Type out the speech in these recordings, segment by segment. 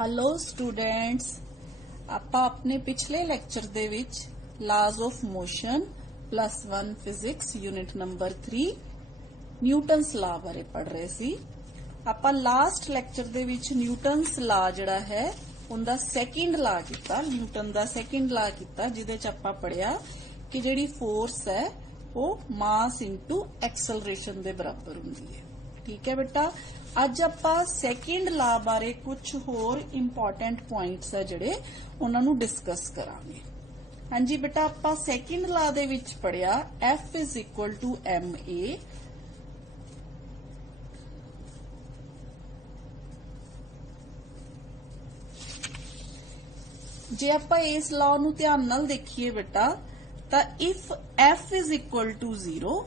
Hello students, ਆਪਾਂ ਆਪਣੇ ਪਿਛਲੇ ਲੈਕਚਰ ਦੇ ਵਿੱਚ ਲਾਜ਼ of motion +1 physics unit number 3 Newton's ਲਾ ਬਾਰੇ ਪੜ੍ਹ ਰਹੇ ਸੀ। ਆਪਾਂ ਲਾਸਟ ਲੈਕਚਰ ਦੇ ਵਿੱਚ ਨਿਊਟਨਸ ਲਾ ਜਿਹੜਾ ਹੈ ਉਹਦਾ ਸੈਕਿੰਡ ਲਾ ਕੀਤਾ, ਨਿਊਟਨ ਦਾ ਸੈਕਿੰਡ ਲਾ ਕੀਤਾ, ਜਿਹਦੇ ਚ ਆਪਾਂ ਪੜਿਆ ਕਿ ਜਿਹੜੀ ਫੋਰਸ ਹੈ ਉਹ ਮਾਸ ਇਨਟੂ ਐਕਸਲਰੇਸ਼ਨ ਦੇ ਬਰਾਬਰ ਹੁੰਦੀ ਹੈ। ठीक है बेटा, ਅੱਜ ਆਪਾਂ ਸੈਕਿੰਡ ਲਾ ਬਾਰੇ ਕੁਝ ਹੋਰ ਇੰਪੋਰਟੈਂਟ ਪੁਆਇੰਟਸ ਆ ਜਿਹੜੇ ਉਹਨਾਂ ਨੂੰ ਡਿਸਕਸ ਕਰਾਂਗੇ। ਹਾਂਜੀ ਬੇਟਾ, ਆਪਾਂ ਸੈਕਿੰਡ ਲਾ ਦੇ ਵਿੱਚ ਪੜਿਆ F = ma। ਜੇ ਆਪਾਂ ਇਸ ਲਾ ਨੂੰ ਧਿਆਨ ਨਾਲ ਦੇਖੀਏ ਬੇਟਾ ਤਾਂ ਇਫ F = 0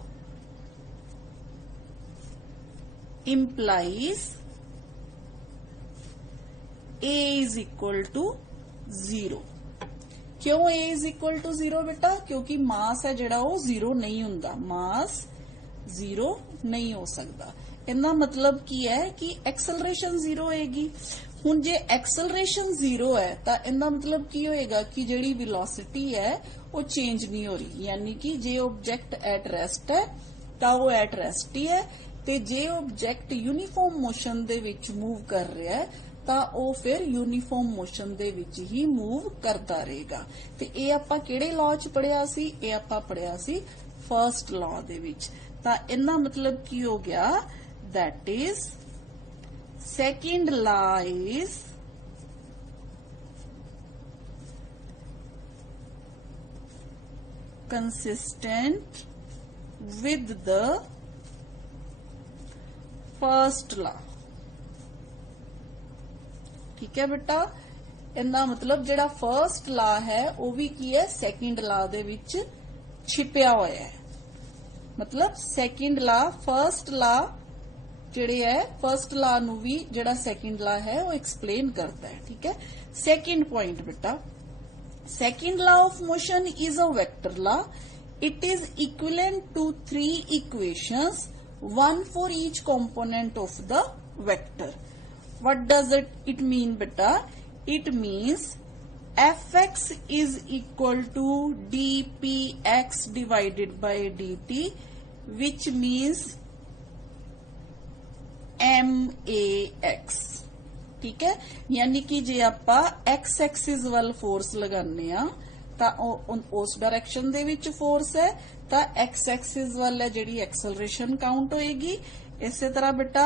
implies A = 0। क्यों A = 0 बेटा? क्योंकि मास है जिहड़ा वो 0 नहीं हुंदा, मास 0 नहीं हो सकता। इहदा मतलब की है कि एक्सलरेशन 0 होएगी। हुण जे एक्सलरेशन 0 है तो इहदा मतलब की होएगा कि जिहड़ी वेलोसिटी है वो चेंज नहीं हो रही, यानी कि जे ऑब्जेक्ट एट रेस्ट है तो वो एट रेस्ट ही है, ਤੇ ਜੇ ਆਬਜੈਕਟ ਯੂਨੀਫਾਰਮ ਮੋਸ਼ਨ ਦੇ ਵਿੱਚ ਮੂਵ ਕਰ ਰਿਹਾ ਹੈ ਤਾਂ ਉਹ ਫਿਰ ਯੂਨੀਫਾਰਮ ਮੋਸ਼ਨ ਦੇ ਵਿੱਚ ਹੀ ਮੂਵ ਕਰਦਾ ਰਹੇਗਾ। ਤੇ ਇਹ ਆਪਾਂ ਕਿਹੜੇ ਲਾਅ 'ਚ ਪੜਿਆ ਸੀ? ਇਹ ਆਪਾਂ ਪੜਿਆ ਸੀ ਫਰਸਟ ਲਾਅ ਦੇ ਵਿੱਚ। ਤਾਂ ਇਹਦਾ ਮਤਲਬ ਕੀ ਹੋ ਗਿਆ? that is second law is consistent with the first law. ठीक है बेटा, इनका मतलब जिहड़ा फर्स्ट ला है वो भी की है सैकेंड ला दे विच छिपया होया है। मतलब सैकेंड ला फर्स्ट ला जिहड़े है फर्स्ट ला नू भी जिहड़ा सैकेंड ला है वो एक्सप्लेन करता है। ठीक है, सैकेंड पॉइंट बेटा, second law of motion is a vector law. It is equivalent to 3 equations, one for each component of the vector. What does it mean beta? It means fx is equal to dpx divided by dt, which means max। ठीक है, यानी कि जे आपा x axis वाल force लगाने आ ਤਾਂ ਉਸ direction ਦੇ ਵਿੱਚ ਫੋਰਸ ਹੈ ਤਾਂ x ਐਕਸਿਸ ਵੱਲ ਹੈ ਜਿਹੜੀ ਐਕਸਲਰੇਸ਼ਨ ਕਾਊਂਟ ਹੋਏਗੀ। ਇਸੇ ਤਰ੍ਹਾਂ ਬੇਟਾ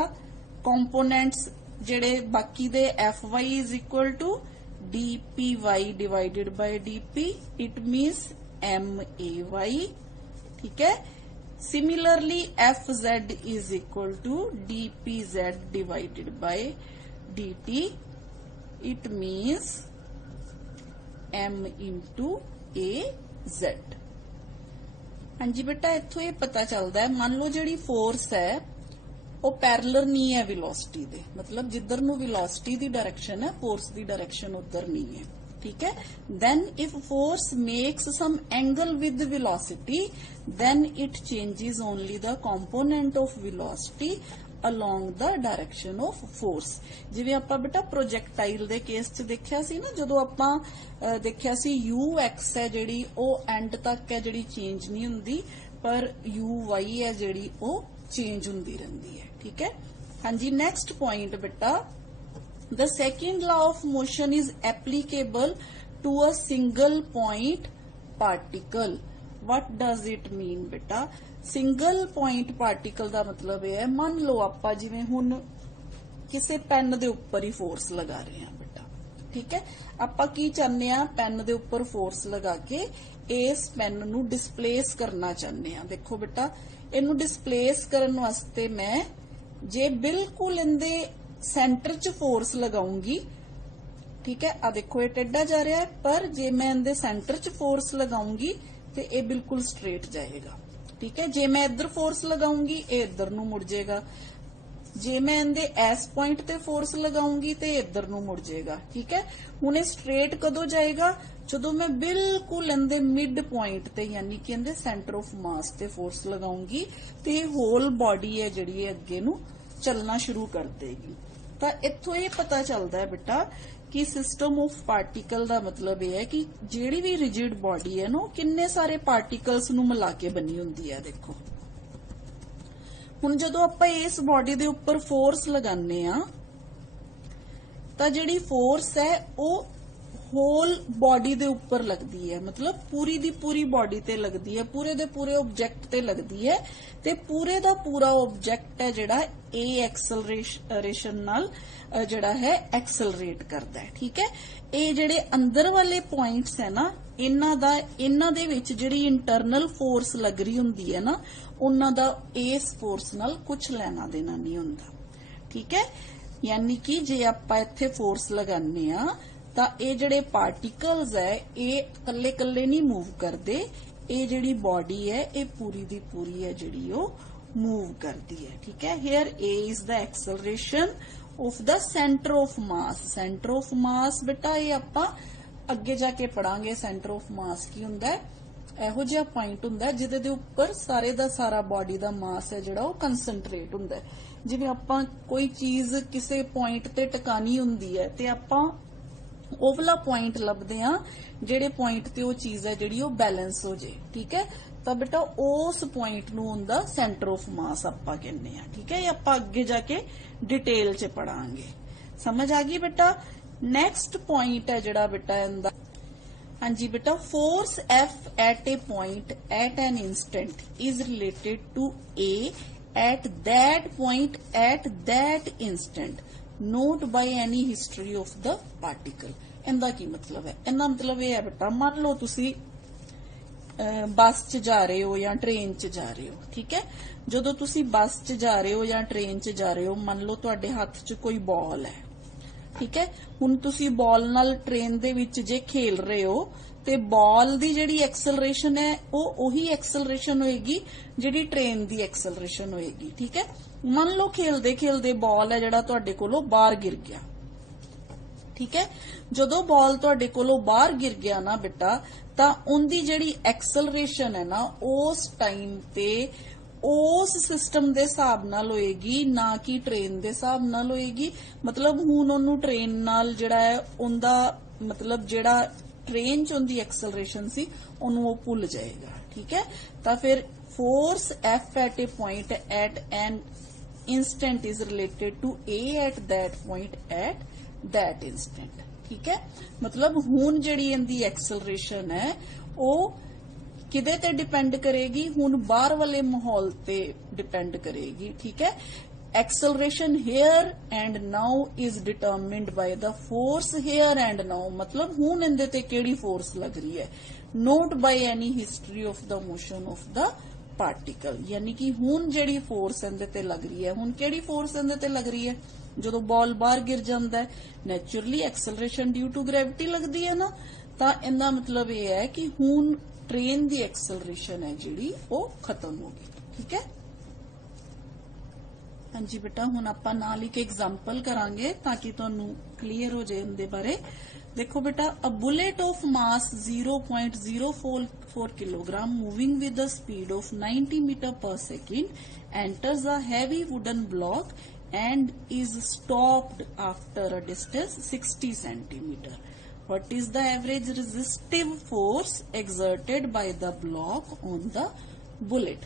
ਕੰਪੋਨੈਂਟਸ ਜਿਹੜੇ ਬਾਕੀ ਦੇ Fy = dpy divided by dp, it means may। ठीक है, similarly Fz = dpz divided by dt, it means m into az। हाँ जी बेटा, इत्थों ये पता चलता है, मान लो जिहड़ी फोर्स है वो पैरेलल नहीं है वेलोसिटी दे, मतलब जिधर नू वेलोसिटी दी डायरेक्शन है फोर्स दी डायरेक्शन उधर नहीं है। ठीक है, then if force makes some angle with velocity then it changes only the component of velocity along the direction of force। जिवें आपां बेटा प्रोजेक्टाइल दे केस च देखिया सी ना, जदों आपां देखिया सी ux है जिहड़ी ओ एंड तक है जिहड़ी चेंज नहीं हुंदी, पर uy है जिहड़ी ओ चेंज हुंदी रहिंदी है। ठीक है, हां जी, नेक्स्ट पॉइंट बेटा, the second law of motion is applicable to a single point particle। what does it mean बेटा? सिंगल पॉइंट पार्टिकल का मतलब है, मान लो आप जिवें हुण किसी पेन दे उपर ही फोर्स लगा रहे हैं बेटा। ठीक है, आपां की चाहते हैं? पेन दे उपर फोर्स लगा के इस पेन नू डिस्प्लेस करना चाहते हैं। देखो बेटा, इनू डिस्प्लेस करने वास्ते मैं जे बिल्कुल इनदे सेंटर च फोर्स लगाऊंगी, ठीक है, आ देखो ये टेढ़ा जा रहा है, पर जे मैं इनदे सेंटर च फोर्स लगाऊंगी तो ये बिल्कुल स्ट्रेट जाएगा। ठीक है, जे मैं इधर फोर्स लगाऊंगी ये इधर नू मुड़ जाएगा, जे मैं इनदे एस पॉइंट ते फोर्स लगाऊंगी तो इधर नू मुड़ जाएगा। ठीक है, हुण ये स्ट्रेट कदों जाएगा? जदों मैं बिल्कुल इनदे मिड पॉइंट ते यानी कि इनदे सेंटर ऑफ मास ते फोर्स लगाऊंगी तो ये होल बॉडी है जिहड़ी अगे नू चलना शुरू कर देगी। ਤਾਂ ਇੱਥੋਂ ਇਹ ਪਤਾ ਚੱਲਦਾ ਹੈ ਬੇਟਾ ਕਿ ਸਿਸਟਮ ਆਫ ਪਾਰਟੀਕਲ ਦਾ ਮਤਲਬ ਇਹ ਹੈ ਕਿ ਜਿਹੜੀ ਵੀ ਰਿਜਿਡ ਬਾਡੀ ਹੈ ਨਾ ਉਹ ਕਿੰਨੇ ਸਾਰੇ ਪਾਰਟੀਕਲਸ ਨੂੰ ਮਿਲਾ ਕੇ ਬਣੀ ਹੁੰਦੀ ਹੈ। ਦੇਖੋ ਹੁਣ ਜਦੋਂ ਆਪਾਂ ਇਸ ਬਾਡੀ ਦੇ ਉੱਪਰ ਫੋਰਸ ਲਗਾਉਂਦੇ ਆ ਤਾਂ ਜਿਹੜੀ ਫੋਰਸ ਹੈ ਉਹ ਹੋਲ ਬਾਡੀ ਦੇ ਉੱਪਰ ਲੱਗਦੀ ਹੈ, ਮਤਲਬ ਪੂਰੀ ਦੀ ਪੂਰੀ ਬਾਡੀ ਤੇ ਲੱਗਦੀ ਹੈ, ਪੂਰੇ ਦੇ ਪੂਰੇ ਆਬਜੈਕਟ ਤੇ ਲੱਗਦੀ ਹੈ ਤੇ ਪੂਰੇ ਦਾ ਪੂਰਾ ਆਬਜੈਕਟ ਹੈ ਜਿਹੜਾ ਇਹ ਐਕਸਲਰੇਸ਼ਨ ਨਾਲ ਜਿਹੜਾ ਹੈ ਐਕਸਲਰੇਟ ਕਰਦਾ ਹੈ। ਠੀਕ ਹੈ, ਇਹ ਜਿਹੜੇ ਅੰਦਰ ਵਾਲੇ ਪੁਆਇੰਟਸ ਹੈ ਨਾ ਇਹਨਾਂ ਦੇ ਵਿੱਚ ਜਿਹੜੀ ਇੰਟਰਨਲ ਫੋਰਸ ਲੱਗ ਰਹੀ ਹੁੰਦੀ ਹੈ ਨਾ ਉਹਨਾਂ ਦਾ ਇਸ ਫੋਰਸ ਨਾਲ ਕੁਝ ਲੈਣਾ ਦੇਣਾ ਨਹੀਂ ਹੁੰਦਾ। ਠੀਕ ਹੈ, ਯਾਨੀ ਕਿ ਜੇ ਆਪਾਂ ਇੱਥੇ ਫੋਰਸ ਲਗਾਉਂਦੇ ਆ ਤਾਂ ਇਹ ਜਿਹੜੇ ਪਾਰਟੀਕਲਸ ਹੈ ਇਹ ਕੱਲੇ ਕੱਲੇ ਨਹੀਂ ਮੂਵ ਕਰਦੇ, ਇਹ ਜਿਹੜੀ ਬਾਡੀ ਹੈ ਇਹ ਪੂਰੀ ਦੀ ਪੂਰੀ ਹੈ ਜਿਹੜੀ ਉਹ ਮੂਵ ਕਰਦੀ ਹੈ। ਠੀਕ ਹੈ, here A is the acceleration of the centre of mass. Centre of mass ਬੇਟਾ ਇਹ ਆਪਾਂ ਅੱਗੇ ਜਾ ਕੇ ਪੜਾਂਗੇ। ਸੈਂਟਰ ਆਫ ਮਾਸ ਕੀ ਹੁੰਦਾ ਹੈ? ਇਹੋ ਜਿਹਾ ਪੁਆਇੰਟ ਹੁੰਦਾ ਜਿਹਦੇ ਦੇ ਉੱਪਰ ਸਾਰੇ ਦਾ ਸਾਰਾ ਬਾਡੀ ਦਾ ਮਾਸ ਹੈ ਜਿਹੜਾ ਉਹ ਕਨਸੈਂਟਰੇਟ ਹੁੰਦਾ ਹੈ। ਜਿਵੇਂ ਆਪਾਂ ਕੋਈ ਚੀਜ਼ ਕਿਸੇ ਪੁਆਇੰਟ ਤੇ ਟਿਕਾਣੀ ਹੁੰਦੀ ਹੈ ਤੇ ਆਪਾਂ ਉਹ ਵਾਲਾ ਪੁਆਇੰਟ ਲੱਭਦੇ ਆ ਜਿਹੜੇ ਪੁਆਇੰਟ ਤੇ ਉਹ ਚੀਜ਼ ਹੈ ਜਿਹੜੀ ਉਹ ਬੈਲੈਂਸ ਹੋ ਜੇ। ਠੀਕ ਹੈ, ਤਾਂ ਬੇਟਾ ਉਸ ਪੁਆਇੰਟ ਨੂੰ ਹੁੰਦਾ ਸੈਂਟਰ ਆਫ ਮਾਸ ਆਪਾਂ ਕਹਿੰਦੇ ਆ। ਠੀਕ ਹੈ, ਇਹ ਆਪਾਂ ਅੱਗੇ ਜਾ ਕੇ ਡਿਟੇਲ 'ਚ ਪੜਾਂਗੇ। ਸਮਝ ਆ ਗਈ ਬੇਟਾ? ਨੈਕਸਟ ਪੁਆਇੰਟ ਹੈ ਜਿਹੜਾ ਬੇਟਾ ਇਹਦਾ, ਹਾਂਜੀ ਬੇਟਾ, force F at a point at an instant is related to A at that point at that instant not by any history of the particle। ਇਹਦਾ ਕੀ ਮਤਲਬ ਹੈ? ਇਹਦਾ ਮਤਲਬ ਇਹ ਹੈ ਬੇਟਾ, ਮੰਨ ਲਓ ਤੁਸੀਂ ਬੱਸ 'ਚ ਜਾ ਰਹੇ ਹੋ ਜਾਂ ਟ੍ਰੇਨ 'ਚ ਜਾ ਰਹੇ ਹੋ। ਠੀਕ ਹੈ, ਜਦੋਂ ਤੁਸੀਂ ਬੱਸ 'ਚ ਜਾ ਰਹੇ ਹੋ ਜਾਂ ਟ੍ਰੇਨ 'ਚ ਜਾ ਰਹੇ ਹੋ, ਮੰਨ ਲਓ ਤੁਹਾਡੇ ਹੱਥ 'ਚ ਕੋਈ ਬਾਲ ਹੈ। ਠੀਕ ਹੈ, ਹੁਣ ਤੁਸੀਂ ਬਾਲ ਨਾਲ ਟ੍ਰੇਨ ਦੇ ਵਿੱਚ ਜੇ ਖੇਲ ਰਹੇ ਹੋ ਤੇ ਬਾਲ ਦੀ ਜਿਹੜੀ ਐਕਸਲਰੇਸ਼ਨ ਹੈ ਉਹ ਉਹੀ ਐਕਸਲਰੇਸ਼ਨ ਹੋਏਗੀ ਜਿਹੜੀ ਟ੍ਰੇਨ ਦੀ ਐਕਸਲਰੇਸ਼ਨ ਹੋਏਗੀ। ਠੀਕ ਹੈ, ਮੰਨ ਲਓ ਖੇਲਦੇ ਖੇਲਦੇ ਬਾਲ ਹੈ ਜਿਹੜਾ ਤੁਹਾਡੇ ਕੋਲੋਂ ਬਾਹਰ ਗਿਰ ਗਿਆ। ਠੀਕ ਹੈ, ਜਦੋਂ ਬਾਲ ਤੁਹਾਡੇ ਕੋਲੋਂ ਬਾਹਰ ਗਿਰ ਗਿਆ ਨਾ ਬੇਟਾ, ਤਾਂ ਉਹਦੀ ਜਿਹੜੀ ਐਕਸਲਰੇਸ਼ਨ ਹੈ ਨਾ ਉਸ ਟਾਈਮ ਤੇ ਉਸ ਸਿਸਟਮ ਦੇ ਹਿਸਾਬ ਨਾਲ ਹੋਏਗੀ, ਨਾ ਕਿ ਟ੍ਰੇਨ ਦੇ ਹਿਸਾਬ ਨਾਲ ਹੋਏਗੀ। ਮਤਲਬ ਹੁਣ ਉਹਨੂੰ ਟ੍ਰੇਨ ਨਾਲ ਜਿਹੜਾ ਹੈ ਉਹਦਾ ਮਤਲਬ ਜਿਹੜਾ ਟ੍ਰੇਨ 'ਚ ਉਹਦੀ ਐਕਸਲਰੇਸ਼ਨ ਸੀ ਉਹਨੂੰ ਉਹ ਭੁੱਲ ਜਾਏਗਾ। ਠੀਕ ਹੈ, ਤਾਂ ਫਿਰ force F at a point at an instant is related to A at that point at that instant। ਠੀਕ ਹੈ, ਮਤਲਬ ਹੁਣ ਜਿਹੜੀ ਇਹਦੀ ਐਕਸਲਰੇਸ਼ਨ ਹੈ ਉਹ ਕਿਦੇ ਤੇ ਡਿਪੈਂਡ ਕਰੇਗੀ? ਹੁਣ ਬਾਹਰ ਵਾਲੇ ਮਾਹੌਲ ਤੇ ਡਿਪੈਂਡ ਕਰੇਗੀ। ਠੀਕ ਹੈ, acceleration here and now is determined by the force here and now। ਮਤਲਬ ਹੁਣ ਇਹਦੇ ਤੇ ਕਿਹੜੀ ਫੋਰਸ ਲੱਗ ਰਹੀ ਹੈ? not by any history of the motion of the particle। ਯਾਨੀ ਕਿ ਹੁਣ ਜਿਹੜੀ ਫੋਰਸ ਇਹਦੇ ਤੇ ਲੱਗ ਰਹੀ ਹੈ, ਹੁਣ ਕਿਹੜੀ ਫੋਰਸ ਇਹਦੇ ਤੇ ਲੱਗ ਰਹੀ ਹੈ? ਜਦੋਂ ਬਾਲ ਬਾਹਰ ਗਿਰ ਜਾਂਦਾ ਹੈ naturally acceleration due to gravity ਲੱਗਦੀ ਹੈ ਨਾ, ਤਾਂ ਇਹਦਾ ਮਤਲਬ ਇਹ ਹੈ ਕਿ ਹੁਣ ਟ੍ਰੇਨ ਦੀ ਐਕਸਲਰੇਸ਼ਨ ਹੈ ਜਿਹੜੀ ਉਹ ਖਤਮ ਹੋ ਗਈ। ਠੀਕ ਹੈ, ਹਾਂਜੀ ਬੇਟਾ, ਹੁਣ ਆਪਾਂ ਨਾਲ ਇੱਕ ਐਗਜ਼ਾਮਪਲ ਕਰਾਂਗੇ ਤਾਂ ਕਿ ਤੁਹਾਨੂੰ ਕਲੀਅਰ ਹੋ ਜਾਏ ਇਹਦੇ ਬਾਰੇ। ਦੇਖੋ ਬੇਟਾ, a bullet of mass 0.04 kilogram moving with the speed of 90 meter per second enters a heavy wooden block and is stopped after a distance 60 centimeter। What is the average resistive force exerted by the block on the bullet?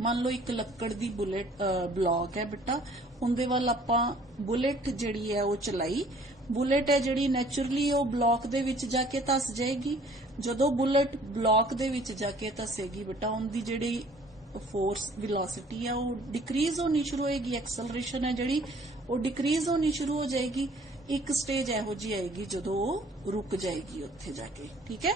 ਮੰਨ ਲਓ ਇੱਕ ਲੱਕੜ ਦੀ block ਹੈ ਬੇਟਾ, ਉਹਦੇ ਵੱਲ ਆਪਾਂ bullet ਜਿਹੜੀ ਹੈ ਉਹ ਚਲਾਈ। ਬੁਲੇਟ ਹੈ ਜਿਹੜੀ ਨੈਚੁਰਲੀ ਉਹ ਬਲੌਕ ਦੇ ਵਿੱਚ ਜਾ ਕੇ ਧਸ ਜਾਏਗੀ। ਜਦੋਂ ਬੁਲੇਟ ਬਲੌਕ ਦੇ ਵਿੱਚ ਜਾ ਕੇ ਧਸੇਗੀ ਬੇਟਾ, ਉਹਦੀ ਜਿਹੜੀ ਫੋਰਸ ਵੈਲੋਸਿਟੀ ਹੈ ਉਹ ਡਿਕਰੀਜ਼ ਹੋਣੀ ਸ਼ੁਰੂ ਹੋਏਗੀ। ਐਕਸਲਰੇਸ਼ਨ ਹੈ ਜਿਹੜੀ ਉਹ ਡਿਕਰੀਜ਼ ਹੋਣੀ ਸ਼ੁਰੂ ਹੋ ਜਾਏਗੀ। ਇੱਕ ਸਟੇਜ ਇਹੋ ਜਿਹੀ ਆਏਗੀ ਜਦੋਂ ਉਹ ਰੁਕ ਜਾਏਗੀ ਉੱਥੇ ਜਾ ਕੇ। ਠੀਕ ਹੈ,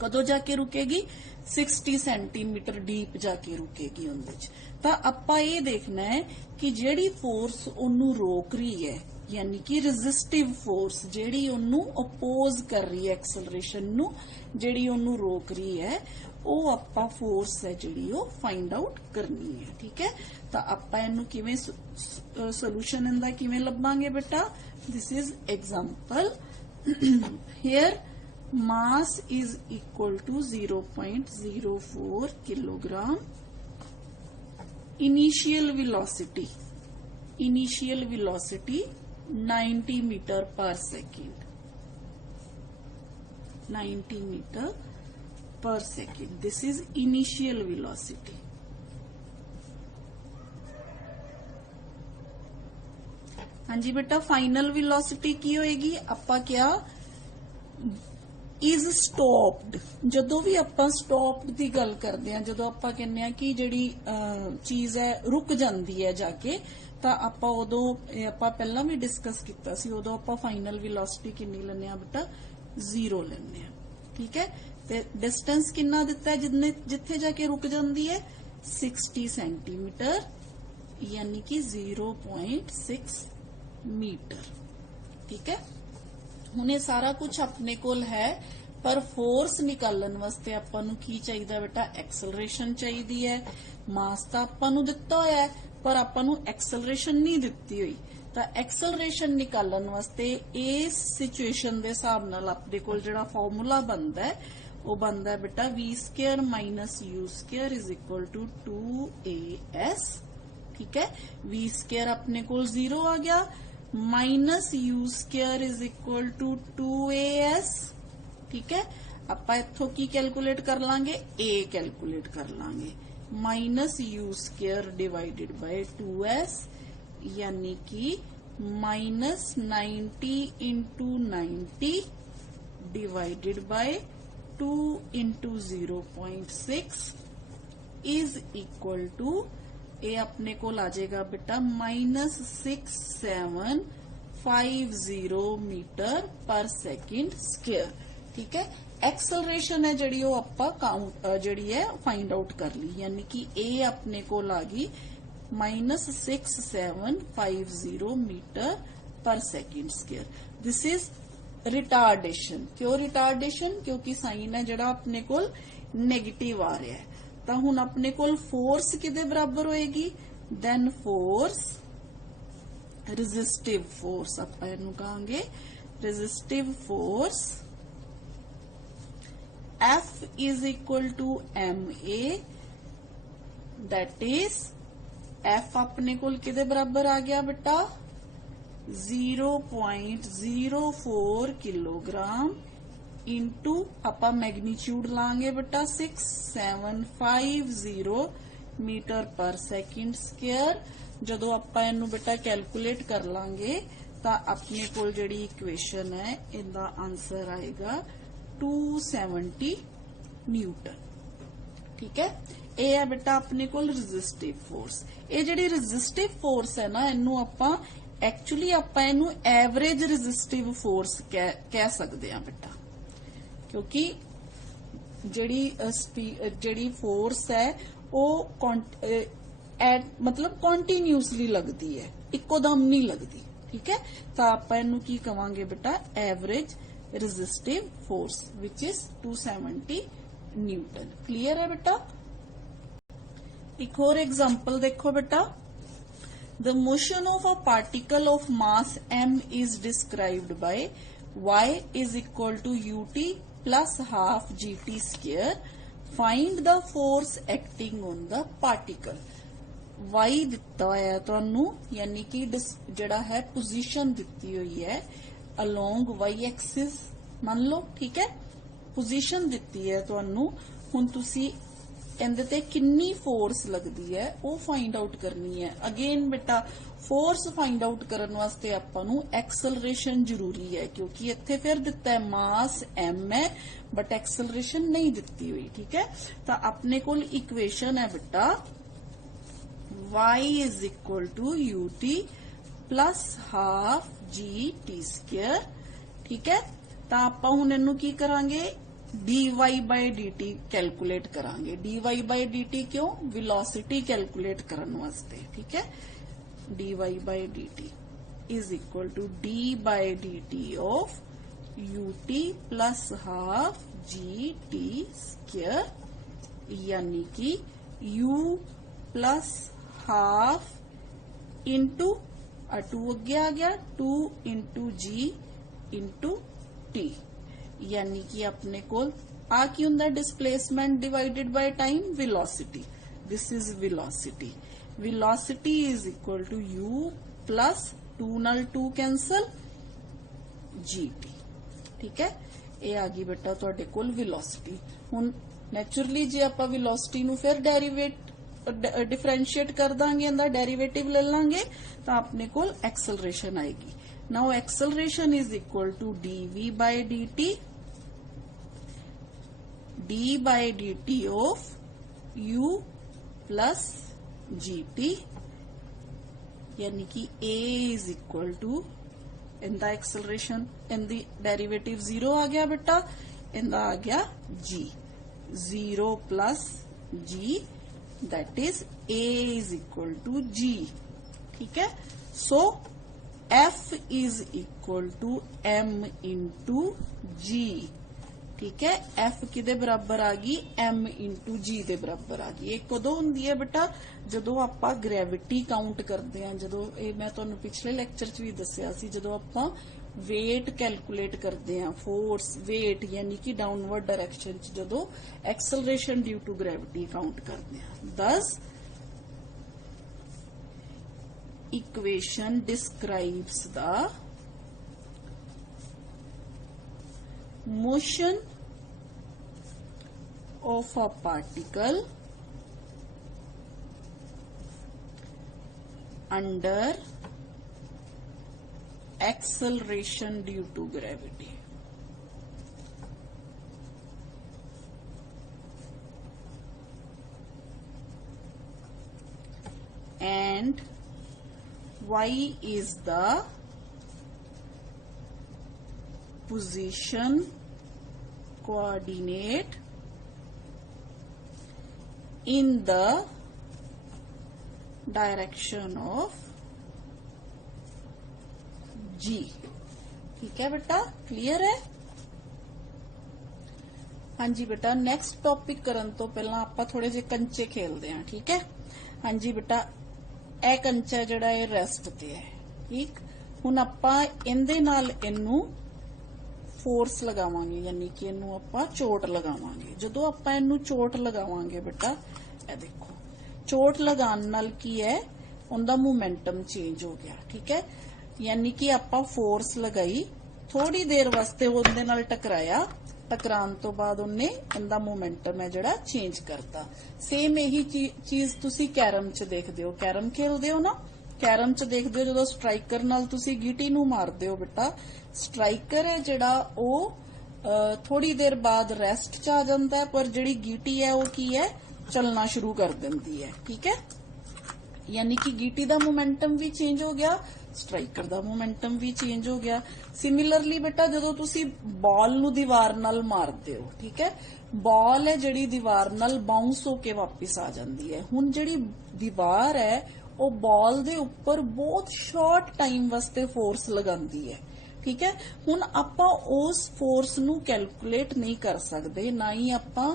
ਕਦੋਂ ਜਾ ਕੇ ਰੁਕੇਗੀ? 60 ਸੈਂਟੀਮੀਟਰ ਡੀਪ ਜਾ ਕੇ ਰੁਕੇਗੀ ਉਹਦੇ ਚ। ਤਾਂ ਆਪਾਂ ਇਹ ਦੇਖਣਾ ਹੈ ਕਿ ਜਿਹੜੀ ਫੋਰਸ ਉਹਨੂੰ ਰੋਕ ਰਹੀ ਹੈ, ਯਾਨੀ ਕਿ ਰੈਜ਼ਿਸਟਿਵ ਫੋਰਸ ਜਿਹੜੀ ਉਹਨੂੰ ਅਪੋਜ਼ ਕਰ ਰਹੀ ਹੈ ਐਕਸਲਰੇਸ਼ਨ ਨੂੰ, ਜਿਹੜੀ ਉਹਨੂੰ ਰੋਕ ਰਹੀ ਹੈ, ਉਹ ਆਪਾਂ ਫੋਰਸ ਹੈ ਜਿਹੜੀ ਉਹ ਫਾਈਂਡ ਆਊਟ ਕਰਨੀ ਹੈ। ਠੀਕ ਹੈ, ਤਾਂ ਆਪਾਂ ਇਹਨੂੰ ਕਿਵੇਂ ਸੋਲੂਸ਼ਨ ਇਹਦਾ ਕਿਵੇਂ ਲੱਭਾਂਗੇ ਬੇਟਾ? This is example. Here mass is equal to 0.04 kilogram। initial velocity 90 metre per second, 90 metre per second. This is initial velocity. हाँ जी बेटा, फाइनल वेलोसिटी की होएगी? आपां क्या इज स्टॉप्ड। जदों भी आपां स्टॉप्ड की गल करते हैं, जदों आपां कहने हैं कि जिहड़ी चीज है रुक जाती है जाके, तो आपां उदों आपां पहला भी डिस्कस किया सी, उदों आपां फाइनल वेलोसिटी कितनी लैंदे आ बेटा? 0 लैंदे आ। ठीक है, ते डिस्टेंस कितना दिता है जिथे जाके रुक जाती है? 60 सेंटीमीटर, यानी कि 0.6 मीटर। ठीक है, हुण ये सारा कुछ अपने कोल है, पर फोर्स निकालन वास्ते आपां नूं की चाहिदा बेटा? एक्सलरेशन चाहिदी है। मास तां आपां नूं दित्ता होया है, पर आपां नूं एक्सलरेशन नहीं दित्ती हुई। तो एक्सलरेशन निकालन वास्ते इस सिचुएशन के हिसाब नाल अपने कोल जिहड़ा फॉर्मूला बनता है, वो बनता है बेटा v² minus u² is equal to 2as। ठीक है, v² अपने कोल 0 आ गया, minus u² is equal to 2as। ठीक है, आपां इत्थों की कैलकुलेट कर लांगे? a कैलकुलेट कर लांगे, minus u² divided by 2s, यानी कि minus 90 into 90 divided by 2 into 0.6 is equal to, ये अपने को आ जाएगा बेटा minus 6750 metre per second square. ठीक है, एक्सलरेशन है जिहड़ी वो आपां काउंट जिहड़ी है फाइंड आउट कर ली, यानी कि ए अपने को आ गई minus 6750 metre per second square. This is retardation. क्यों रिटार्डेशन? क्योंकि साइन है जिहड़ा अपने कोल नेगेटिव आ रहा है। तो हुण अपने कोल फोर्स किदे बराबर होएगी? देन फोर्स, रेजिस्टिव फोर्स आपां इहनूं कहांगे, resistive force F is equal to ma, that is F अपने कोल किदे बराबर आ गया बेटा? 0.04 किलोग्राम इंटू आपां मैग्नीट्यूड लांगे बेटा 6750 मीटर पर सेकेंड स्क्वायर। जदों आपां इहनूं बेटा कैलकुलेट कर लांगे तो अपने कोल जिहड़ी इक्वेशन है इहदा आंसर आएगा 270 न्यूटन। ठीक है, ये है बेटा अपने कोल रेजिस्टिव फोर्स। ये जिहड़ी रेजिस्टिव फोर्स है ना, इनू आपां एक्चुअली आपां इनू एवरेज रेजिस्टिव फोर्स कह सकते हैं बेटा, क्योंकि जिहड़ी फोर्स है वो मतलब कॉन्टीन्यूसली लगती है, इकोदम नहीं लगती। ठीक है, तो आपां इनू की कहांगे बेटा? Average resistive force which is 270 newton. Clear है बेटा? एक और एग्जांपल देखो बेटा। The motion of a particle of mass m is described by y is equal to ut plus half gt square. Find the force acting on the particle. y दिता होया है तुहानू, यानी कि जिहड़ा है पोजीशन दिती हुई है अलोंग y एक्सिस मान लो। ठीक है, पोजीशन दिती है तुहानू, हुण तुसी इहदे ते कितनी फोर्स लगदी है वो फाइंड आउट करनी है। अगेन बेटा फोर्स फाइंड आउट करन वास्ते आपां नू एक्सलरेशन जरूरी है, क्योंकि इत्थे फिर दिता है मास m है बट एक्सलरेशन नहीं दिती हुई। ठीक है, तो अपने कोल इक्वेशन है बेटा y is equal to ut plus half gt square. ठीक है, तो आपां हुण इहनूं की करांगे? dy by dt कैलकुलेट करांगे। dy by dt क्यों? वेलोसिटी कैलकुलेट करन वास्ते। ठीक है, dy by dt is equal to d by dt of ut plus half gt square, यानी कि u प्लस हाफ इंटू 2 अगे आ गया 2 इंटू g इंटू t, यानी कि अपने कोल आ की हुंदा displacement divided by time velocity. This is velocity. Velocity is equal to u plus 2 ਨਾਲ 2 कैंसल gt। ठीक है, ये आ गई बेटा तुहाडे कोल वेलोसिटी। हुण नैचुरली जे आपां वेलोसिटी नूं फिर डिफरेंशिएट कर दांगे, इहदा डेरिवेटिव ले लांगे तां अपने कोल एक्सेलरेशन आएगी। Now acceleration is equal to dv by dt, d by dt of u plus gt, यानी कि a इज इक्वल टू इंदा एक्सेलरेशन, इंदी डेरिवेटिव 0 आ गया बेटा, इंदा आ गया g, 0 plus g, that is a is equal to g। ठीक है, so f is equal to m into g। ठीक है, f किदे बराबर आ गई, m इंटू जी दे बराबर आ गई। एक कदों हुंदी है बेटा, जदों आपां ग्रेविटी काउंट करते हैं, जदों ये मैं तुहानूं पिछले लेक्चर च भी दस्सिया सी, जदों आपां वेट कैलकुलेट करते हैं, फोर्स वेट यानी कि डाउनवर्ड डायरेक्शन च जदों acceleration due to gravity count करते हैं। This equation describes the motion of a particle under acceleration due to gravity। And y is the position coordinate in the direction of g। ठीक है बेटा, clear है? हाँ जी बेटा, नेक्स्ट टॉपिक करन तो पहला आपां थोड़े जे कंचे खेलते हैं। ठीक है, हाँ जी बेटा, ए कंचा जिहड़ा है रेस्ट ते है। ठीक, हुण आपां इहदे नाल इहनूं फोर्स लगावांगे, यानी कि इनू आपां चोट लगावांगे। जदों आपां इनू चोट लगावांगे बेटा, ए देखो चोट लगान नाल की है, उनदा मोमेंटम चेंज हो गया। ठीक है, यानी कि आपां फोर्स लगाई, थोड़ी देर वास्ते उहदे नाल टकराया, टकरान तो बाद उन्हें इनदा मोमेंटम है जिहड़ा चेंज करता। सेम यही चीज तुसी कैरम च देखदे हो, कैरम खेलदे हो ना, कैरम च देखदे हो जदों स्ट्राइकर नाल तुसी गीटी नूं मारदे हो बेटा, स्ट्राइकर है जिहड़ा ਉਹ थोड़ी देर बाद रेस्ट च आ जाता है, पर जिहड़ी गीटी है वो की है, चलना शुरू कर दिंदी है। ठीक है, यानी कि गीटी दा मोमेंटम भी चेंज हो गया, स्ट्राइकर दा मोमेंटम भी चेंज हो गया। सिमिलरली बेटा जदों तुसी बॉल नूं दीवार नाल मारदे हो, ठीक है, बॉल है जिहड़ी दीवार नाल बाउंस होके वापस आ जाती है। हुण जिहड़ी दीवार है वो बॉल दे उपर बहुत शॉर्ट टाइम वास्ते फोर्स लगांदी है। ठीक है, हुण आपां उस फोर्स नूं कैलकुलेट नहीं कर सकते, ना ही आपां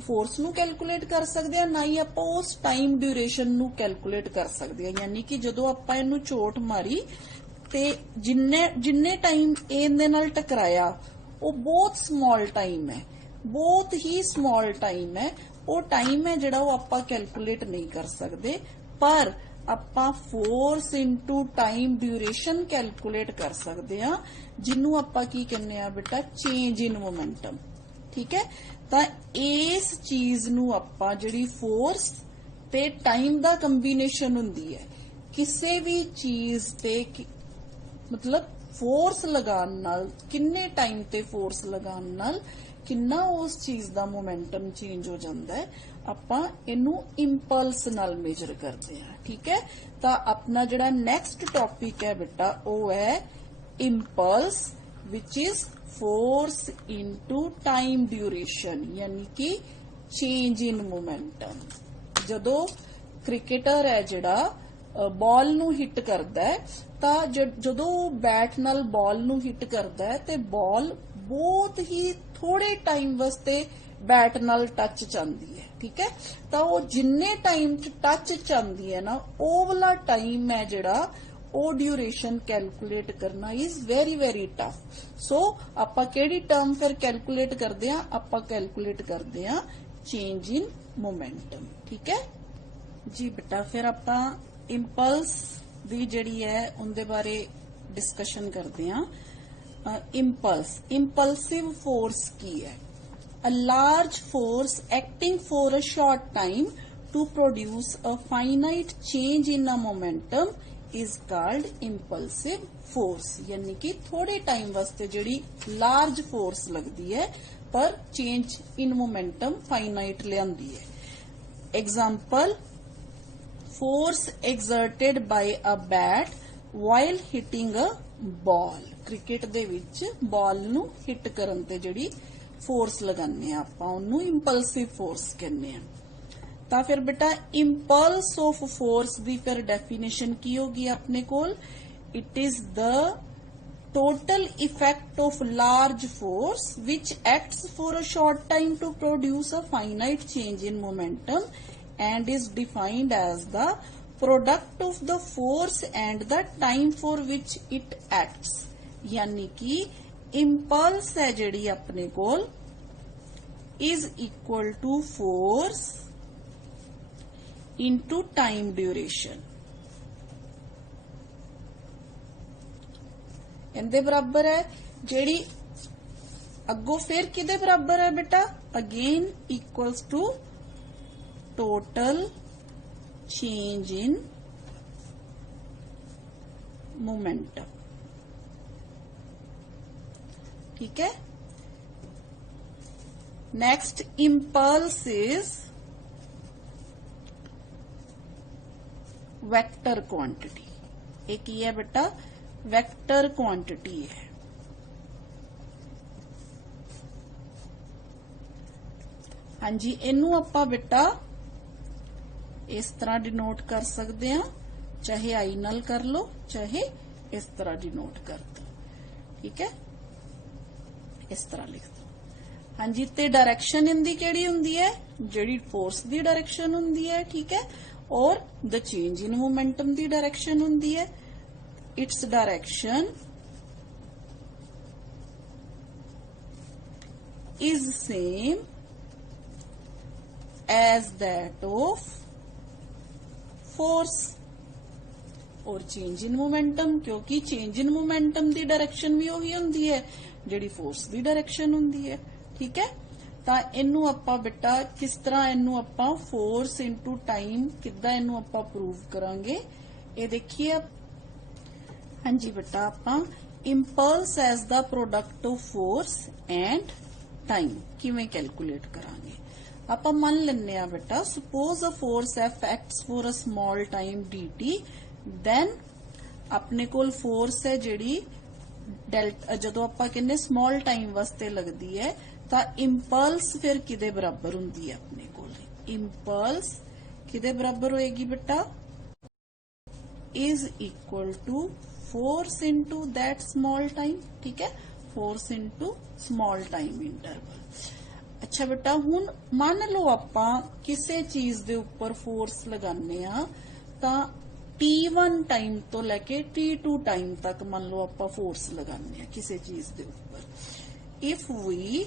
फोर्स नूं कैलकुलेट कर सकते हैं, ना ही आपां उस टाइम ड्यूरेशन नूं कैलकुलेट कर सकते हैं। यानी कि जदों आपां इहनूं चोट मारी ते जिन्ने टाइम इहदे नाल टकराया वो बहुत स्मॉल टाइम है, बहुत ही स्मॉल टाइम है। वो टाइम है जिहड़ा वो आपां कैलकुलेट नहीं कर सकते, पर आपां force into time duration calculate कर सकते हैं, जिन्नू आपां की कहने आ बेटा चेंज इन मोमेंटम। ठीक है, तां इस चीज नू आपां जिहड़ी फोर्स ते टाइम दा कंबीनेशन हुंदी है, किसी भी चीज ते मतलब फोर्स लगान नाल किन्ने टाइम ते फोर्स लगान नाल किन्ना उस चीज दा मोमेंटम चेंज हो जाता है, आपां इनू इंपल्स नाल मेजर करते हैं। ठीक है, तां अपना जिहड़ा नेक्स्ट टॉपिक है बेटा वो है impulse, which is force into time duration, यानी कि चेंज इन मोमेंटम। जदों क्रिकेटर है जिहड़ा बॉल नू हिट करदा है, तां जदों बैट नाल बॉल नू हिट करदा है ते बॉल बहुत ही थोड़े टाइम वास्ते बैट नाल टच चांदी है। ठीक है, तो वो जिन्ने टाइम च टच चांदी है ना, वो वाला टाइम है जिहड़ा वो ड्यूरेशन कैलकुलेट करना इज वेरी वेरी टफ। सो आपां किहड़ी टर्म फिर कैलकुलेट करदे हां, आपां कैलकुलेट करदे हां चेंज इन मोमेंटम। ठीक है जी बेटा, फिर आपां इंपल्स ਦੀ ਜਿਹੜੀ ਹੈ ਉਹਦੇ ਬਾਰੇ ਡਿਸਕਸ਼ਨ ਕਰਦੇ ਹਾਂ। ਇੰਪਲਸਿਵ ਫੋਰਸ ਕੀ ਹੈ? A large force acting for a short time to produce a finite change in a momentum is called impulsive force। यानी कि थोड़े टाइम वास्ते जिहड़ी large force लगदी है पर change in momentum finite लियांदी है। Example, force exerted by a bat while hitting a ball। Cricket they which ball नू हिट करन ते जिहड़ी फोर्स लगाने आपां उन्नू इंपल्सिव फोर्स कहने हैं। ਤਾਂ ਫਿਰ बेटा इंपल्स ऑफ फोर्स ਦੀ ਫਿਰ डेफिनेशन की होगी अपने कोल? It is the total effect of large force which acts for a short time to produce a finite change in momentum and is defined as the product of the force and the time for which it acts। यानी कि impulse है जिहड़ी अपने कोल is equal to force into time duration। इहदे बराबर है जिहड़ी अगों फिर किदे बराबर है बेटा? Again equals to total change in momentum. ठीक है। Next impulse is vector quantity. एक ही है बेटा वेक्टर क्वांटिटी है। हाँ जी, इनू आपां बेटा इस तरह डिनोट कर सकते हैं, चाहे आई नाल कर लो चाहे इस तरह डिनोट कर दो। ठीक है, इस तरह लिख दो। हाँ जी, ते डायरेक्शन इनदी केड़ी हुंदी है? जेड़ी फोर्स दी डायरेक्शन हुंदी है। ठीक है, और द चेंज इन मोमेंटम दी डायरेक्शन हुंदी है। It's direction is same as that of force और चेंज इन मोमेंटम, क्योंकि चेंज इन मोमेंटम दी डायरेक्शन भी वही हुंदी है जिहड़ी फोर्स दी डायरेक्शन हुंदी है। ठीक है, तो इनू आपां बेटा किस तरह इनू आपां फोर्स इनटू टाइम किद्दां इनू आपां प्रूव करांगे? ये देखिए आप। हाँ जी बेटा, आपां impulse as the product of force and time किवें कैलकुलेट करांगे? आपां मान लैने आ बेटा, suppose a force F acts for a small time dt, then अपने कोल फोर्स है जिहड़ी डेल्टा, जदों आपां कहने स्मॉल टाइम वास्ते लगदी है तो इंपल्स फिर किदे बराबर हुंदी है? अपने कोल इंपल्स किदे बराबर होएगी बेटा? Is equal to force into that small time. ठीक है, force into small time interval. अच्छा बेटा, हुण मान लो आपां किसी चीज दे उपर फोर्स लगाने आ तां T1 टाइम तो लेके T2 टाइम तक मान लो आपां फोर्स लगाने आ किसी चीज दे उपर। If we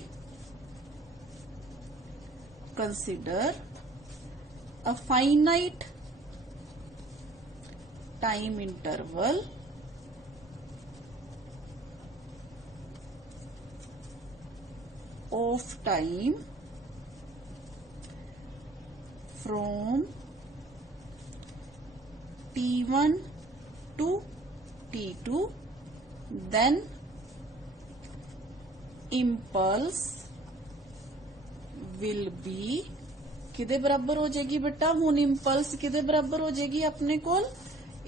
consider a finite time interval of time from T1 to T2, then impulse will be किदे बराबर हो जाएगी बेटा? हुण इंपल्स किदे बराबर हो जाएगी अपने कोल?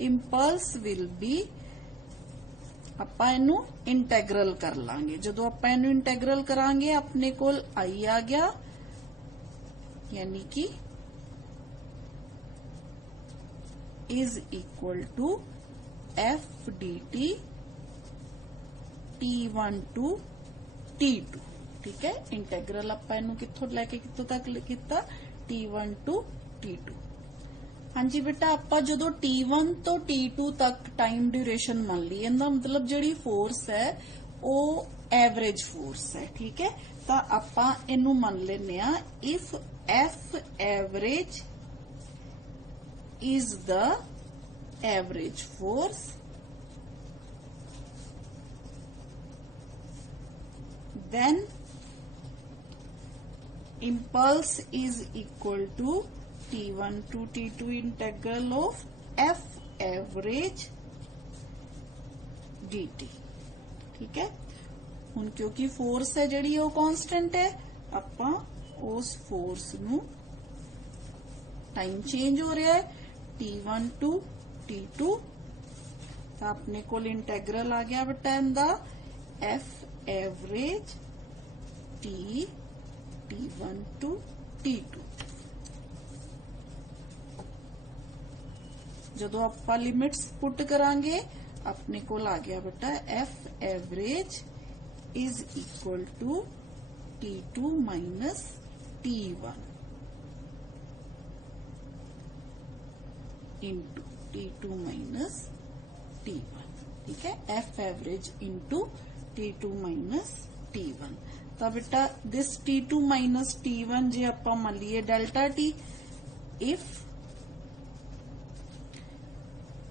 इंपल्स विल बी, आपां इनू इंटैग्रल कर लांगे। जदों आपां इनू इंटैग्रल करांगे अपने कोल आई आ गया, यानी कि is equal to F D T T1 to T2। ठीक है, इंटैग्रल आपां इनू कित्थों लैके कित्थों तक किया? T1 to T2। हाँ जी बेटा, आपां जदों T1 तो T2 तक टाइम ड्यूरेशन मान ली, इहदा मतलब जिहड़ी फोर्स है वो एवरेज फोर्स है। ठीक है, तो आपां इनू मान लेने आ, if F average is the average force then impulse is equal to T1 to T2 integral of F average dt। ठीक है, ਹੁਣ क्योंकि फोर्स है ਜਿਹੜੀ ਉਹ कांस्टेंट है, ਆਪਾਂ उस फोर्स ਨੂੰ टाइम चेंज हो रहा है T1 to T2, तो अपने कोल इंटेग्रल आ गया बटा इनदा F average T1 to T2। ਜਦੋਂ ਆਪਾਂ ਲਿमिट्स पुट करांगे अपने कोल आ गया बटा F average is equal to T2 minus T1 into T2 minus T1। ठीक है, F average into T2 minus T1। तो बेटा दिस T2 माइनस T1 जे आप मान लीए delta T, if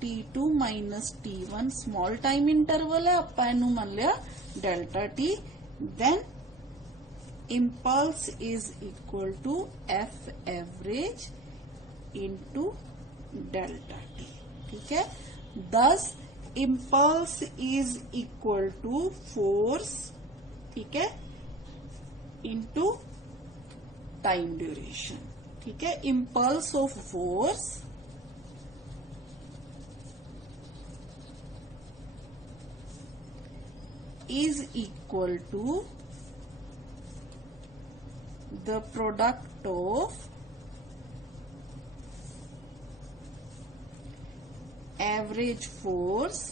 T2 minus T1 small time interval है, आप मान लिया delta T, then impulse is equal to F average into delta T। ठीक है, thus impulse is equal to force, ठीक है, into time duration। ठीक है, impulse of force is equal to the product of average force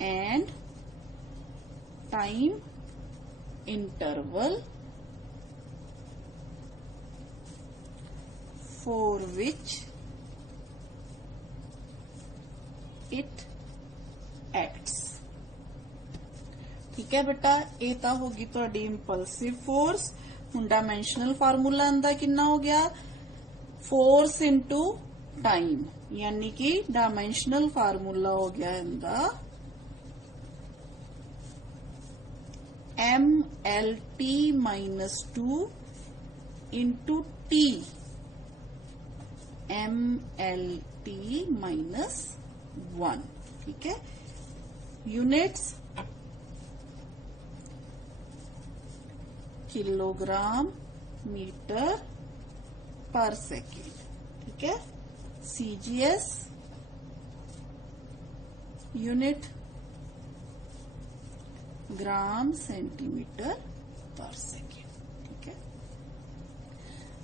and time interval for which it acts। ठीक है बेटा, ये तो होगी तुहाडी इंपल्सिव फोर्स। हुण डायमेंशनल फार्मूला आंदा कितना हो गया, फोर्स इंटू टाइम, यानी कि डायमेंशनल फार्मूला हो गया इंदा MLT minus 2 into T, MLT minus 1। ठीक है, units kilogram metre per second. ठीक है, CGS यूनिट ग्राम सेंटीमीटर पर सेकेंड। ठीक है,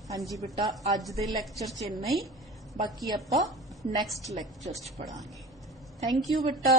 हाँ जी बेटा, अज दे लैक्चर च इन्ना ही, बाकी आपां नैक्सट लैक्चर च पढ़ांगे। थैंक यू बेटा।